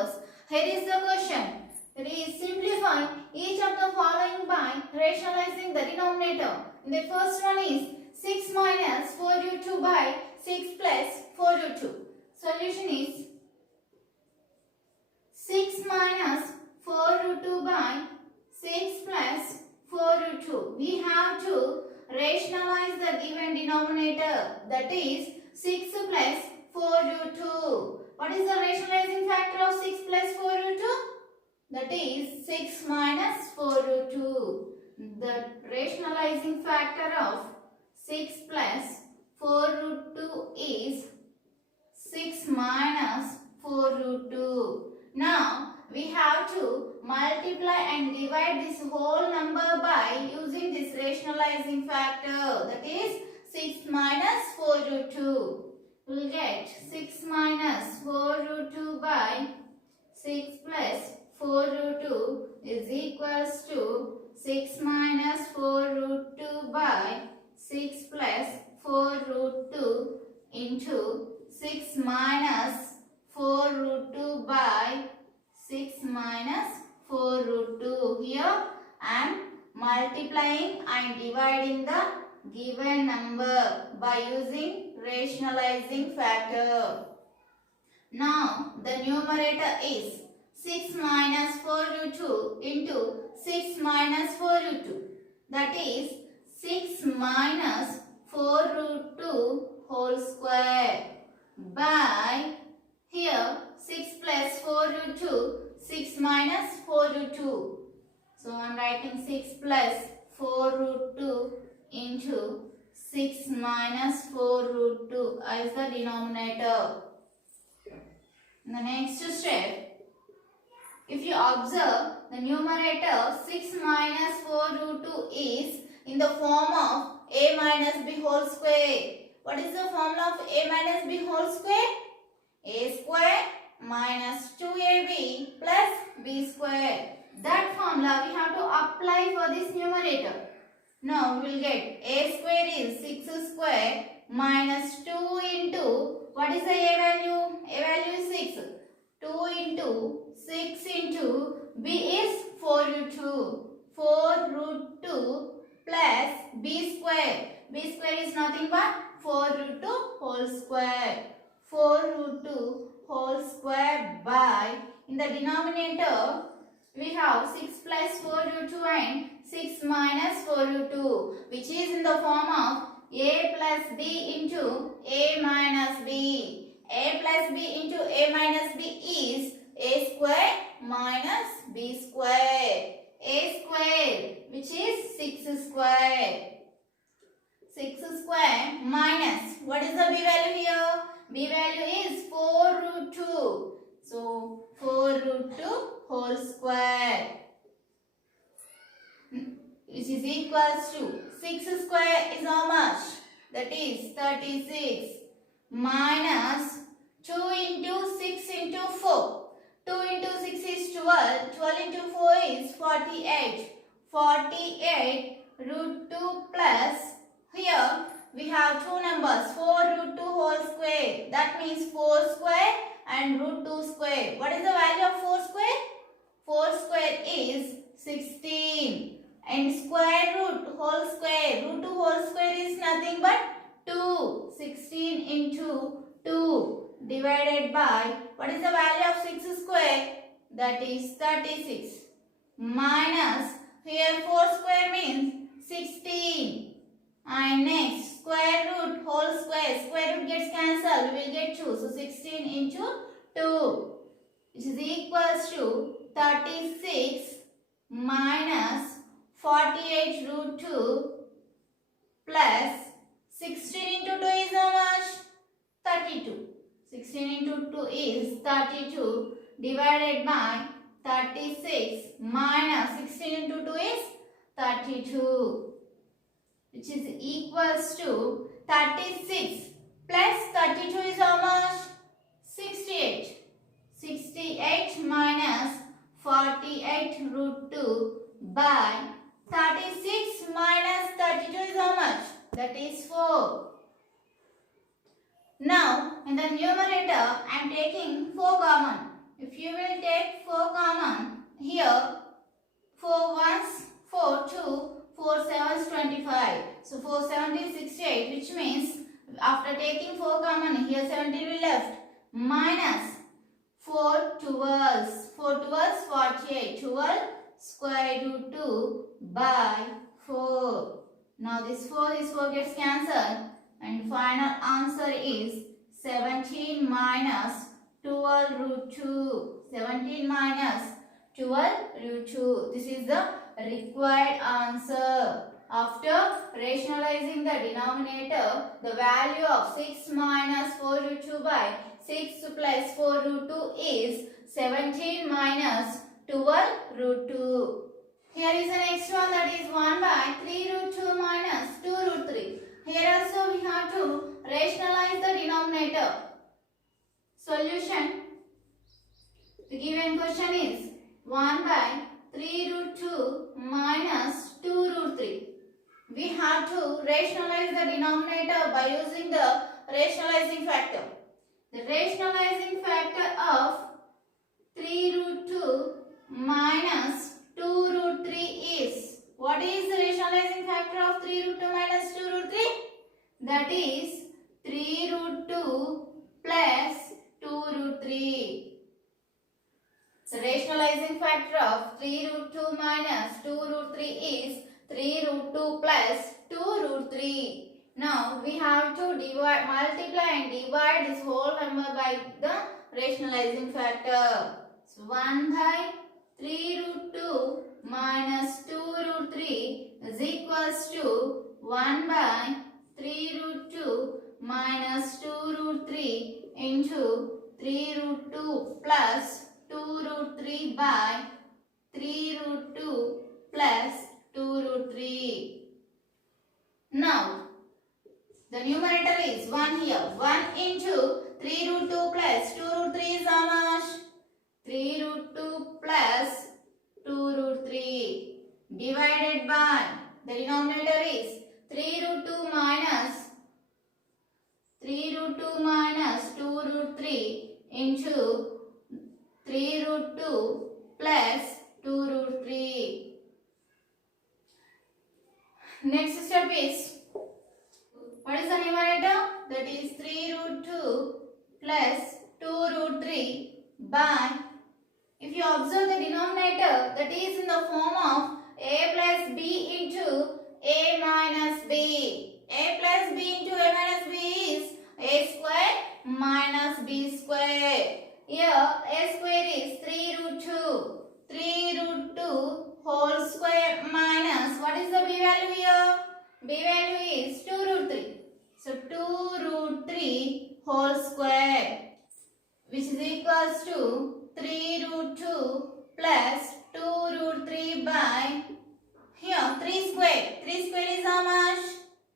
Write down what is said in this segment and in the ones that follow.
numbers. Here is the question. Simplify each of the following by rationalizing the denominator. The first one is 6 minus 4 root 2 by 6 plus 4 root 2. Solution is 6 minus 4 root 2 by 6 plus 4 root 2. We have to rationalize the given denominator, that is 6 plus 4 root 2. What is the rationalizing factor of 6 plus 4 root 2? That is 6 minus 4 root 2. The rationalizing factor of 6 plus 4 root 2 is 6 minus 4 root 2. Now we have to multiply and divide this whole number by using this rationalizing factor, that is 6 minus 4 root 2. We will get 6 minus 4 root 2 by 6 plus 4 root 2 is equals to 6 minus 4 root 2 by 6 plus 4 root 2 into 6 minus 4 root 2 by 6 minus 4 root 2. Here I am multiplying and dividing the given number by using rationalizing factor. Now the numerator is 6 minus 4 root 2 into 6 minus 4 root 2. That is 6 minus 4 root 2 whole square by here 6 plus 4 root 2, 6 minus 4 root 2. So I am writing 6 plus 4 root 2 into 6 minus 4 root 2 as the denominator. In the next step, if you observe, the numerator 6 minus 4 root 2 is in the form of a minus b whole square. What is the formula of a minus b whole square? A square minus 2ab plus b square. That formula we have to apply for this numerator. Now we will get a square is 6 square minus 2 into, what is the a value? A value is 6. 2 into 6 into b is 4 root 2. 4 root 2 plus b square. B square is nothing but 4 root 2 whole square. 4 root 2 whole square by, in the denominator we have 6 plus 4 root 2 and 6 minus 4 root 2, which is in the form of a plus b into a minus b. A plus b into a minus b is a square minus b square. A square, which is 6 square. 6 square minus, what is the b value here? B value is 4 root 2. So 4 root 2 whole square, which is equals to 6 square is how much? That is 36 minus 2 into 6 into 4. 2 into 6 is 12. 12 into 4 is 48. 48 root 2 plus, here we have two numbers, 4 root 2 whole square. That means 4 square and root 2 square. What is the value of 4 square? 4 square is 16. And square root whole square. Root 2 whole square is nothing but 2. 16 into 2 divided by, what is the value of 6 square? That is 36. Minus, here 4 square means 16. And next, square root whole square. Square root gets cancelled. We will get 2. So 16 into 2, which is equals to 36 minus 48 root 2 plus 16 into 2 is how much? 32. 16 into 2 is 32 divided by 36 minus 16 into 2 is 32, which is equals to 36 plus 32 is how much? 68. 68 minus 48 root 2 by 36 minus 32 is how much? That is 4. Now in the numerator I am taking 4 common. if you will take 4 common, here 4 ones 4, 2, 4 sevens 25. So 4 17 68, which means after taking 4 common, here 17 will left, minus 4 12s. 4 12s 48. 12 square root 2 by 4. Now this 4 gets cancelled, and final answer is 17 minus 12 root 2. 17 minus 12 root 2. This is the required answer. After rationalizing the denominator, the value of 6 minus 4 root 2 by 6 plus 4 root 2 is 17 minus 12 root 2. Here is the next one, that is 1 by 3 root 2 minus 2 root 3. Here also we have to rationalize the denominator. Solution. The given question is 1 by 3 root 2 minus 2 root 3. We have to rationalize the denominator by using the rationalizing factor. The rationalizing factor of 3 root 2 minus 2 root 3 is, what is the rationalizing factor of 3 root 2 minus 2 root 3? That is 3 root 2 plus 2 root 3. The rationalizing factor of 3 root 2 minus 2 root 3 is 3 root 2 plus 2 root 3. Now we have to divide, multiply and divide this whole number by the rationalizing factor. So 1 by 3 root 2 minus 2 root 3 is equals to 1 by 3 root 2 minus 2 root 3 into 3 root 2 plus 2 root 3 by 3 root 2 plus 2 root 3. Now, the numerator is 1 here. 1 into 3 root 2 plus 2 root 3 is how much? 3 root 2 plus 2 root 3 divided by, the denominator is 3 root 2 minus 2 root 3 into 3 root 2 plus 2 root 3. Next step is, what is the numerator? That is 3 root 2 plus 2 root 3 by, if you observe the denominator, that is in the form of a plus b into a minus b. A plus b into a minus b is a square minus b square. Here a square is 3 root 2. 3 root 2 whole square minus, what is the b value here? B value is 2 root 3. So 2 root 3 whole square, which is equals to 3 root 2 plus 2 root 3 by, here 3 square. 3 square is how much?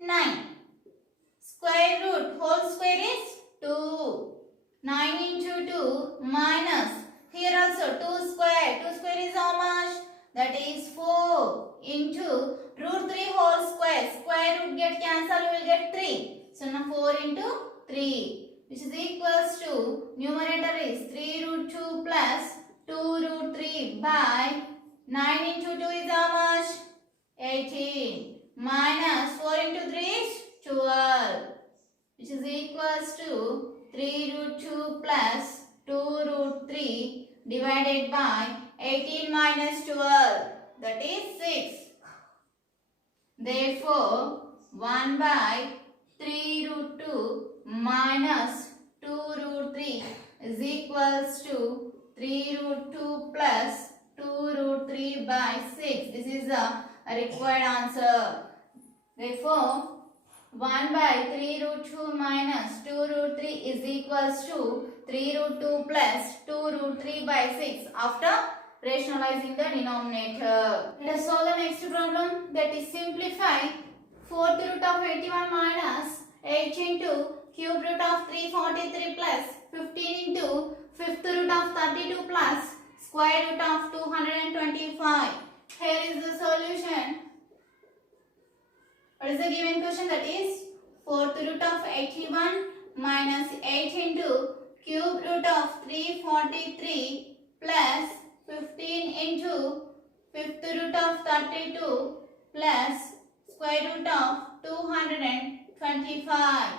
9. Square root whole square is 2. 9 into 2 minus, here also 2 square. 2 square is how much? That is 4 into root 3 whole square. Square root get cancelled, you will get 3. So now 4 into 3, which is equals to, numerator is 3 root 2 plus 2 root 3 by 9 into 2 is how much? 18 minus 4 into 3 is 12, which is equals to 3 root 2 plus 2 root 3 divided by 18 minus 12, that is 6. Therefore, 1 by 3 root 2 minus 2 root 3 is equals to 3 root 2 plus 2 root 3 by 6. This is the required answer. Therefore, 1 by 3 root 2 minus 2 root 3 is equals to 3 root 2 plus 2 root 3 by 6 after rationalizing the denominator. Let us solve the next problem, that is simplify 4th root of 81 minus 8 into cube root of 343 plus 15 into 5th root of 32 plus square root of 225. Here is the solution. What is the given question? That is 4th root of 81 minus 8 into cube root of 343 plus 15 into fifth root of 32 plus square root of 225.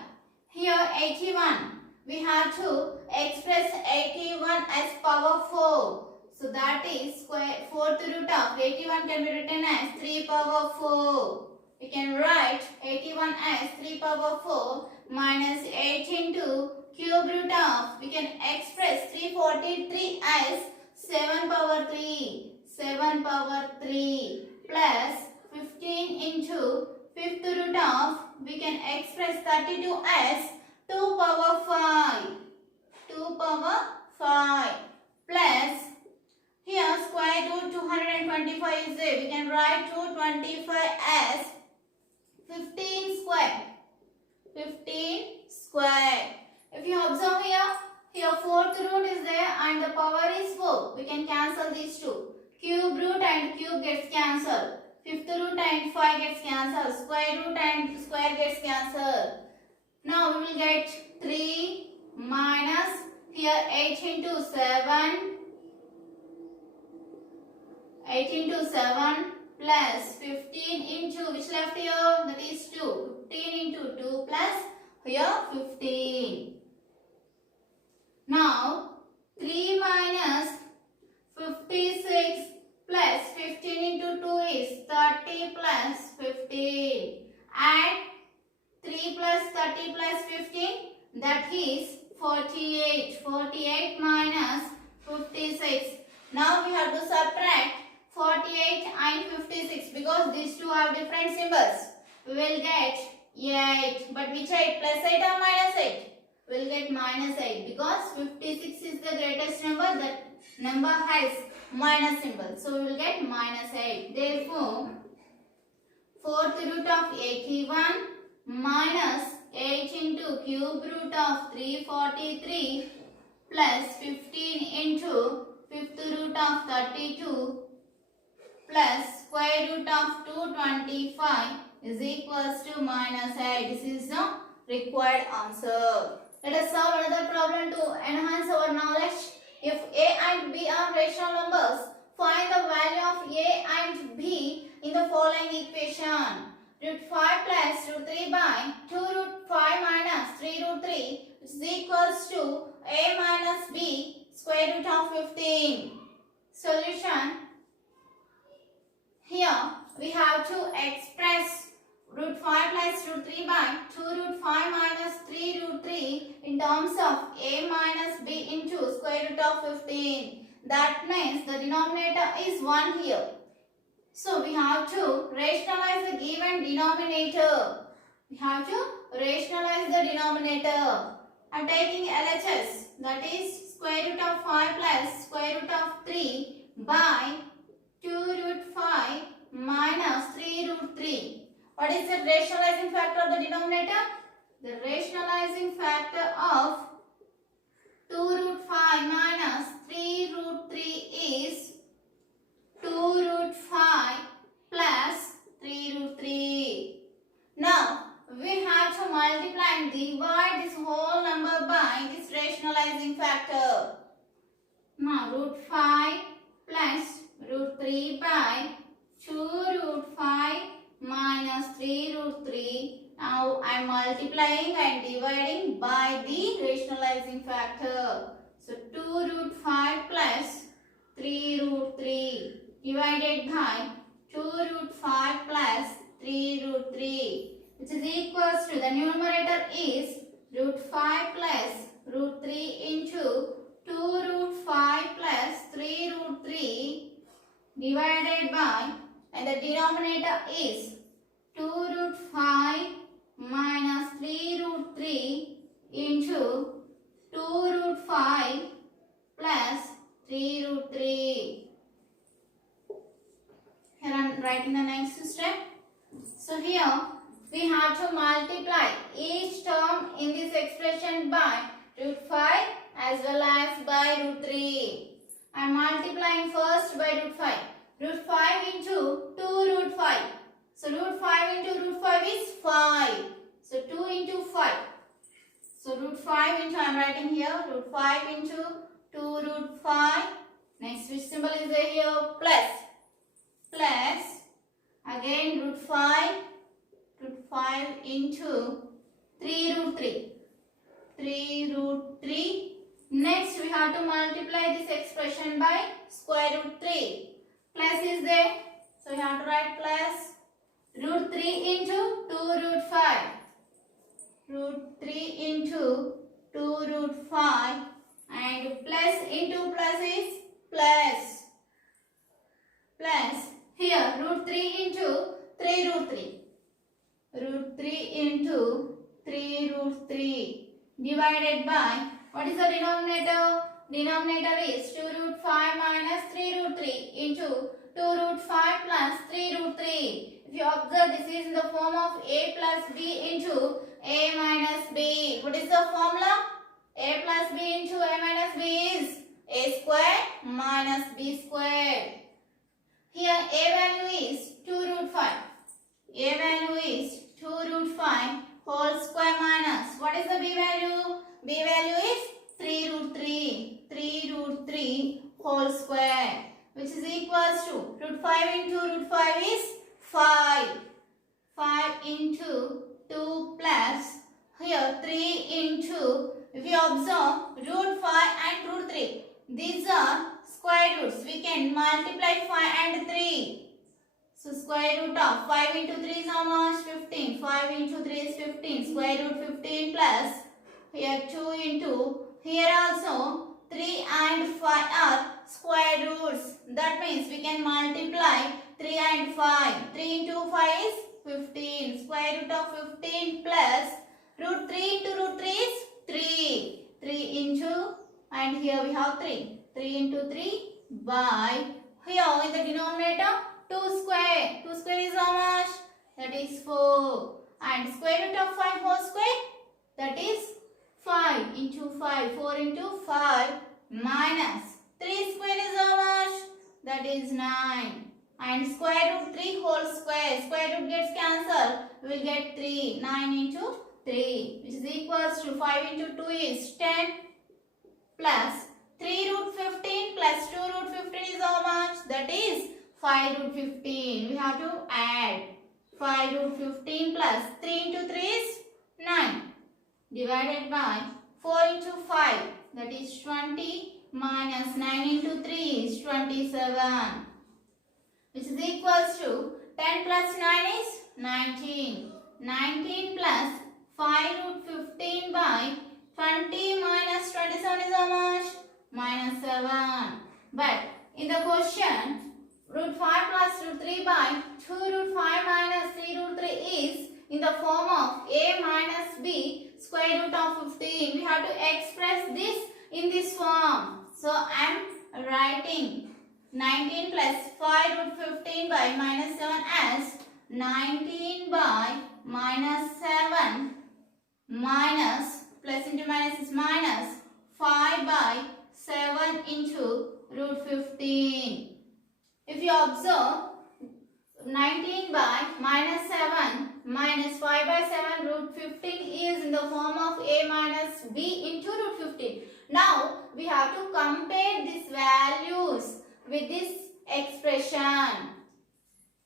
Here 81. We have to express 81 as power 4. So that is fourth root of 81 can be written as 3 power 4. We can write 81 as 3 power 4 minus 8 into cube root of, we can express 343 as 7 power 3. 7 power 3 plus 15 into fifth root of, we can express 32 as 2 power 5. 2 power 5 plus here square root 225 is there. We can write 225 as 15 square. 15 square. If you observe here fourth root is there and the power is 4. We can cancel these two. Cube root and cube gets cancelled. Fifth root and 5 gets cancelled. Square root and square gets cancelled. Now we will get 3 minus here 8 into 7. 8 into 7 plus 15 into which left here, that is 2. 15 into 2 plus here 15. Now 3 minus 56 plus 15 into 2 is 30 plus 15. Add 3 plus 30 plus 15, that is 48. 48 minus 56. Now we have to subtract 48 and 56 because these two have different symbols. We will get 8. But which 8? Plus 8 or minus 8? We will get minus 8 because 56 is the greatest number. That number has minus symbol. So we will get minus 8. Therefore, fourth root of 81 minus 8 into cube root of 343 plus 15 into fifth root of 32 plus square root of 225 is equals to minus 8. This is the required answer. Let us solve another problem to enhance our knowledge. If a and b are rational numbers, find the value of a and b in the following equation. Root 5 plus root 3 by 2 root 5 minus 3 root 3 is equals to a minus b square root of 15. Solution. Here we have to express root 5 plus root 3 by 2 root 5 minus 3 root 3 in terms of a minus b into square root of 15. That means the denominator is 1 here. So we have to rationalize the given denominator. We have to rationalize the denominator. I am taking LHS, that is square root of 5 plus square root of 3 by 2 root 5 minus 3 root 3. What is the rationalizing factor of the denominator? The rationalizing factor of 2 root 5 minus 3 root 3 is 2 root 5 plus 3 root 3. Now, we have to multiply and divide this whole number by this rationalizing factor. Now, root 5 plus root 3 by 2 root 5 minus 3 root 3. Now, I am multiplying and dividing by the rationalizing factor. So, 2 root 5 plus 3 root 3 divided by 2 root 5 plus 3 root 3, which is equals to, the numerator is root 5 plus root 3 into 2 root 5 plus 3 root 3 divided by, and the denominator is 2 root 5 minus 3 root 3 into 2 root 5 plus 3 root 3. Here I am writing the next step. So here we have to multiply each term in this expression by root 5 as well as by root 3. I am multiplying first by root 5. Root 5 into 2 root 5. So root 5 into root 5 is 5. So 2 into 5. So root 5 into, I am writing here, root 5 into 2 root 5. Next, which symbol is there here? Plus. Plus. Again root 5 into 3 root 3. 3 root 3. Next, we have to multiply this expression by square root 3. Plus is there. So, we have to write plus root 3 into 2 root 5. Root 3 into 2 root 5. And plus into plus is plus. Plus. Here, root 3 into 3 root 3. Root 3 into 3 root 3 divided by, what is the denominator? Denominator is 2 root 5 minus 3 root 3 into 2 root 5 plus 3 root 3. If you observe, this is in the form of a plus b into a minus b. What is the formula? A plus b into a minus b is a square minus b squared. Here a value is 2 root 5. A value is 2 root 5 whole square minus, what is the b value? B value is 3 root 3. 3 root 3 whole square, which is equals to root 5 into root 5 is 5. 5 into 2 plus, here 3 into, if you observe, root 5 and root 3. These are square roots. We can multiply 5 and 3. So square root of 5 into 3 is how much? 15. 5 into 3 is 15. Square root 15 plus, here 2 into, here also 3 and 5 are square roots. That means we can multiply 3 and 5. 3 into 5 is 15. Square root of 15 plus root 3 into root 3 is 3. 3 into, and here we have 3. 3 into 3 by, here in the denominator 2 square. 2 square is how much? That is 4. And square root of 5 whole square? That is 5 into 5. 4 into 5 minus 3 square is how much? That is 9. And square root 3 whole square. Square root gets cancelled. We will get 3. 9 into 3, which is equals to 5 into 2 is 10 plus 3 root 15 plus 2 root 15 is how much? That is 5 root 15. We have to add 5 root 15 plus 3 into 3 is 9 divided by 4 into 5, that is 20 minus 9 into 3 is 27, which is equals to 10 plus 9 is 19. 19 plus 5 root 15 by 20 minus 27 is how much? Minus 7. But in the question, root 5 plus root 3 by 2 root 5 minus 3 root 3 is in the form of a minus b square root of 15. We have to express this in this form. So I am writing 19 plus 5 root 15 by minus 7 as 19 by minus 7 minus, plus into minus is minus 5 by 7 into root 15. If you observe, 19 by minus 7 minus 5 by 7 root 15 is in the form of a minus b into root 15. Now, we have to compare these values with this expression.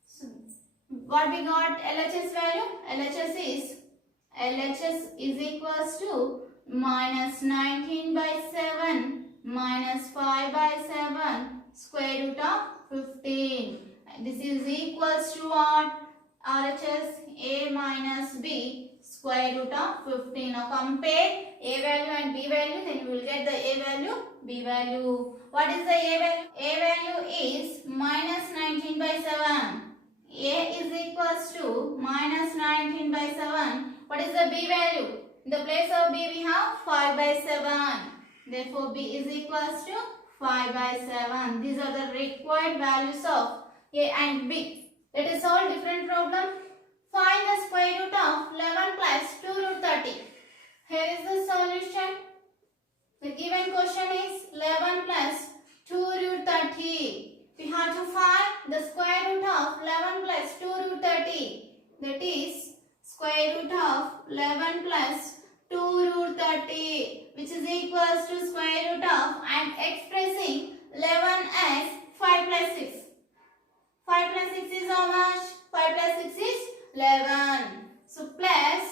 So, what we got LHS value? LHS is equals to minus 19 by 7 minus 5 by 7 square root of 15. This is equals to what? RHS a minus b square root of 15. Now compare a value and b value, then you will get the a value, b value. What is the a value? A value is minus 19 by 7. A is equals to minus 19 by 7. What is the b value? In the place of b we have 5 by 7. Therefore b is equals to 5 by 7. These are the required values of a and b. Let us solve different problem. Find the square root of 11 plus 2 root 30. Here is the solution. The given question is 11 plus 2 root 30. We have to find the square root of 11 plus 2 root 30. That is square root of 11 plus 2 root 30, which is equals to square root of, I am expressing 11 as 5 plus 6. 5 plus 6 is how much? 5 plus 6 is 11. So plus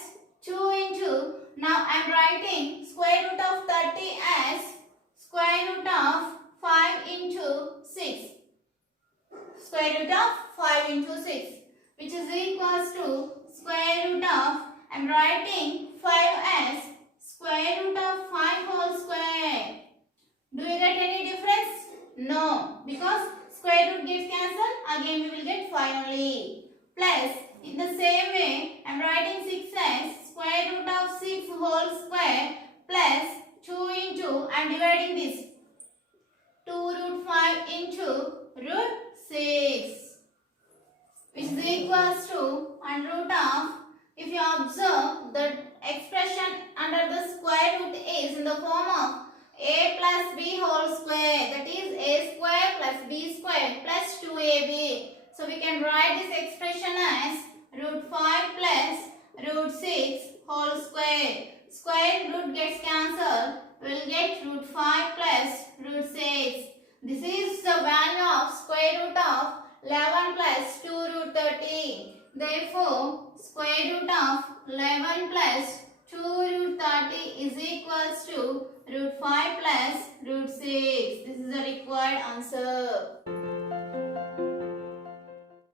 2 into, now I am writing square root of 30 as square root of 5 into 6. Square root of 5 into 6, which is equals to square root of, I am writing 5 as square root of 5 whole square. Do you get any difference? No, because square root gets cancelled, again we will get 5 only. Plus, in the same way, I am writing 6 as square root of 6 whole square plus 2 into, I am dividing this, 2 root 5 into root 6, which is equals to under root of, if you observe the expression under the square root is in the form of a plus b whole square, that is a square plus b square plus 2ab. So we can write this expression as root 5 plus root 6 whole square. Square root gets cancelled, we will get root 5 plus root 6. This is the value of square root of 11 plus 2 root 30. Therefore, square root of 11 plus 2 root 30 is equals to root 5 plus root 6. This is the required answer.